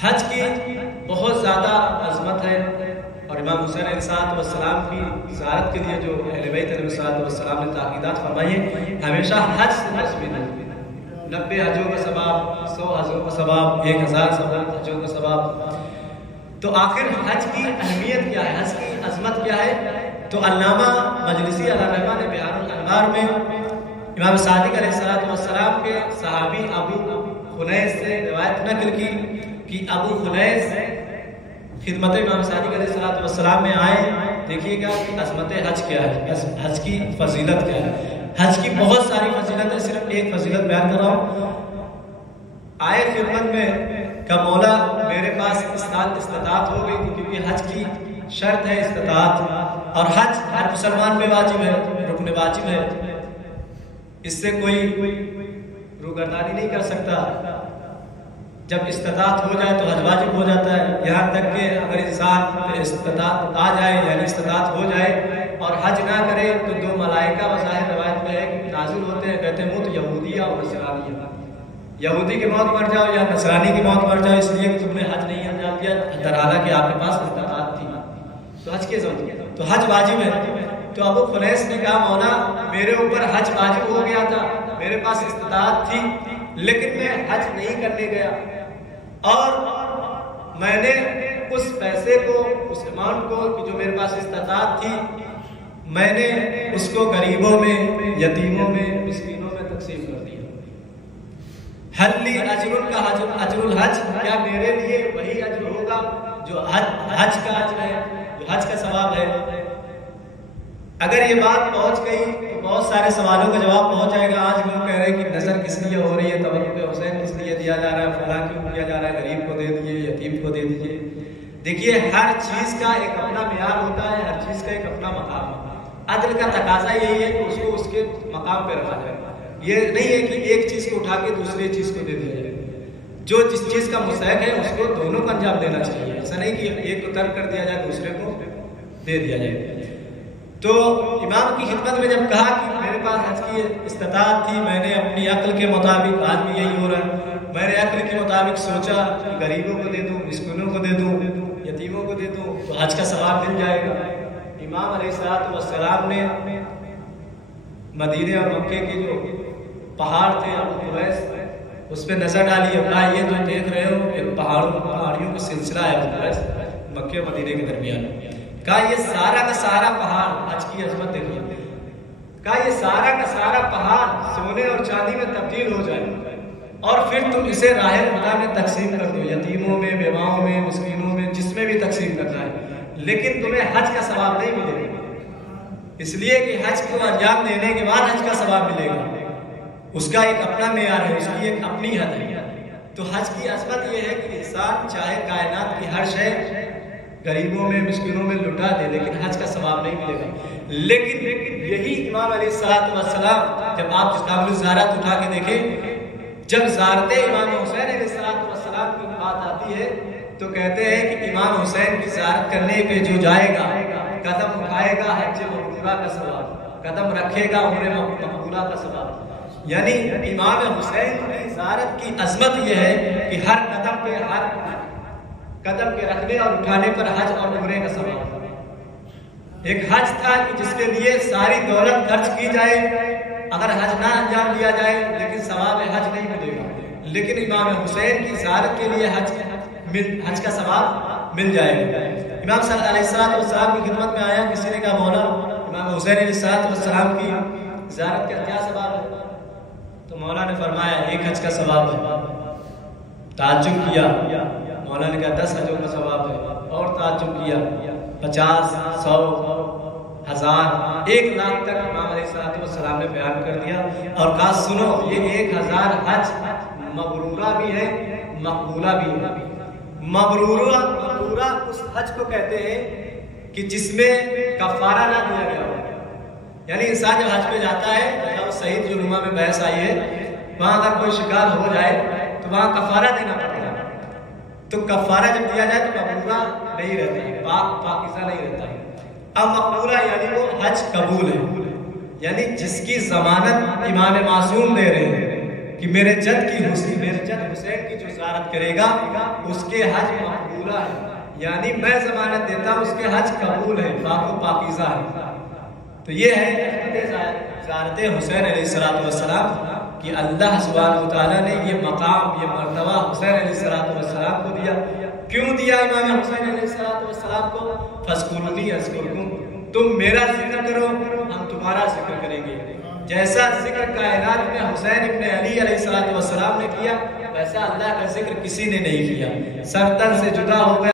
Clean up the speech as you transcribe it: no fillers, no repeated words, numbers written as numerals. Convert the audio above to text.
हज की बहुत ज़्यादा अजमत है और इमाम हुसैन अलैहिस्सलाम की ज़ियारत के लिए जो अहले बैत अलैहिस्सलाम ने ताकीदात फरमाई है, हमेशा हज से नस्बत है। 90 हजों का सवाब, 100 हजों का सवाब, 1000 हजों का सवाब। तो आखिर हज की अहमियत क्या है, हज की अजमत क्या है? तो अल्लामा मजलिसी अलैहिर्रहमा ने बयानुल अनवार में इमाम सादिक अलैहिस्सलाम के सहाबी अबू खुनैस से रिवायत नकल की कि अबू खुनैस खिदमत इमाम सादिक अलैहिस्सलाम में आए। देखिएगा कि अजमत हज क्या है, हज की फजीलत क्या है। हज की बहुत सारी फजीलत है, सिर्फ एक फजीलत बयान कर रहा हूँ। आए खिदमत में का मौला मेरे पास इस साल इस्तिताअत हो गई थी, क्योंकि हज की शर्त है इस्तिताअत, और हज हर मुसलमान पे वाजिब है, रुकन वाजिब है, इससे कोई रूगर्दानी नहीं कर सकता। जब इस्तिताअत हो जाए तो हज वाजिब हो जाता है। यहाँ तक कि अगर इंसान इस्तिताअत आ जाए यानी इस्तिताअत हो जाए और हज ना करे तो दो मलाइका वज़ाहिर रवायत में है कि नाज़िल होते हैं, कहते हैं मुत यहूदिया और नसरानिया, यहूदी की मौत मर जाओ या नसरानी की मौत मर जाओ इसलिए कि तुमने हज नहीं अंजाम दिया, दरहाला कि आपके पास इस्तिताअत थी, तो हज के जरूर तो हज वाजिब है। तो अबू खुनैस ने कहा मौला मेरे ऊपर हज वाजिब हो गया था, मेरे पास इस्तिताअत थी, लेकिन मैं हज नहीं करने गया और मैंने उस पैसे को, उस अमाउंट को कि जो मेरे पास इस्तिताअत थी, मैंने उसको गरीबों में, यतीमों में, मिस्कीनों में तकसीम कर दिया। हल्ली अजरुल का अजरुल हज, क्या मेरे लिए वही अजर होगा जो हज का अजर है, जो हज का सवाब है? अगर ये बात पहुंच गई तो बहुत सारे सवालों का जवाब पहुंच जाएगा। आज लोग कह रहे हैं कि नजर किस लिए हो रही है, तवज्जो हुसैन किस लिए दिया जा रहा है, फलां क्यों किया जा रहा है, गरीब को दे दीजिए, यतीम को दे दीजिए। देखिए हर चीज का एक अपना मेयार होता है, हर चीज का एक अपना मकाम है। अदल का तकाजा यही है कि उसको उसके मकाम पे रखा जाए। ये नहीं है कि एक चीज को उठा के दूसरी चीज को दे दिया जाए। जो जिस चीज का मुस्तहक है उसको दोनों को अंजाम देना चाहिए, ऐसा नहीं कि एक को तर्क कर दिया जाए दूसरे को दे दिया जाए। तो इमाम की खिदमत में जब कहा कि मेरे पास हज की इस्तिताअत थी, मैंने अपनी अक्ल के मुताबिक, आज भी यही हो रहा है, मैंने अक्ल के मुताबिक सोचा कि गरीबों को दे दूं, मिस्कीनों को दे दूं, यतीमों को दे दूं, तो हज का सवाब मिल जाएगा। इमाम अलैहिस्सलाम ने मदीने और मक्के के जो पहाड़ थे अबू कुवैस, उस पर नजर डाली। अपना ये जो देख रहे हो एक पहाड़ियों का सिलसिला है अबू कुवैस, मक्के और मदीने के दरमियान। कहा ये सारा का सारा पहाड़, हज की अजमत देखिए, कहा ये सारा का सारा पहाड़ सोने और चांदी में तब्दील हो जाए और फिर तुम इसे राहे खुदा में तकसीम कर दो, यतीमों में, बेवाओं में, मिस्कीनों में, जिसमें भी तकसीम करना है, लेकिन तुम्हें हज का सवाब नहीं मिलेगा, इसलिए कि हज को अंजाम देने के बाद हज का सवाब मिलेगा। उसका एक अपना मेयार है, उसकी एक अपनी हद है। तो हज की अजमत यह है कि इंसान चाहे कायनात की हर शय गरीबों में, मिस्कीनों में लुटा दे, लेकिन हज का सवाब नहीं मिलेगा। लेकिन यही इमाम अलैहिस्सलाम, जब आप किताबुल ज़ियारत उठा के देखें, जब ज़ियारत इमाम हुसैन अलैहिस्सलाम की बात आती है तो कहते हैं कि इमाम हुसैन की ज़ियारत करने पे जो जाएगा, कदम उठाएगा हज मकबूला का सवाब, कदम रखेगा उम्र मकबूला का सवाब। यानी इमाम हुसैन की ज़ियारत की अजमत यह है कि हर कदम पे, हर कदम के रखने और उठाने पर हज और उम्रे का सवाब। एक हज था कि जिसके लिए सारी दौलत खर्च की जाए, अगर हज ना अंजाम दिया जाए लेकिन सवाब हज नहीं मिलेगा, लेकिन इमाम हुसैन की ज़ियारत के लिए हज का सवाब मिल जाएगा। इमाम अलैहिस्सलाम की खिदमत में आया, किसी ने कहा मौला इमाम हुसैन अलैहिस्सलाम की ज़ियारत का क्या सवाब है? तो मौला ने फरमाया एक हज का सवाब है। ताज्जुब किया, मौला ने कहा 10 हजों का सवाब है, और ताज्जुब किया, 50, 100, 1000, 1 लाख तक इमाम अलैहिस्सलाम ने बयान कर दिया और कहा सुनो ये 1000 हज मबरूरा भी है, मकबूला भी है। मबरूरा उस हज को कहते हैं कि जिसमें कफारा ना दिया गया हो, यानी इंसान जब हज पे जाता है, सही जुलूमा में बहस आई है, वहां अगर कोई शिकार हो जाए तो वहां कफारा देना पड़ता है। तो कफारा जब दिया जाए तो मकबूला नहीं रहता है, पाकिज़ा नहीं रहता है। अब मकबूला यानी वो हज कबूल है, यानी जिसकी जमानत इमाम मासूम दे रहे हैं, कि मेरे जद हुसैन की जो ज़ियारत करेगा उसके हज मकबूला है, यानी मैं जमानत देता हूँ उसके हज कबूल है, पाक पाकीज़ा है। तो ये है ज़ियारत हुसैन अलैहिस्सलाम कि अल्लाह सुब्हानहू व तआला ने ये मकाम, ये मर्तबा हुसैन अलैहिस्सलाम को दिया। क्यों दिया इमाम हुसैन अलैहिस्सलाम को? फज़कुरूनी अज़कुरकुम, तुम मेरा जिक्र करो हम तुम्हारा जिक्र करेंगे। जैसा जिक्र कायनात में हुसैन इब्न अली अलैहिस्सलाम ने किया, वैसा अल्लाह का जिक्र किसी ने नहीं किया। सरतन से जुदा हो गया।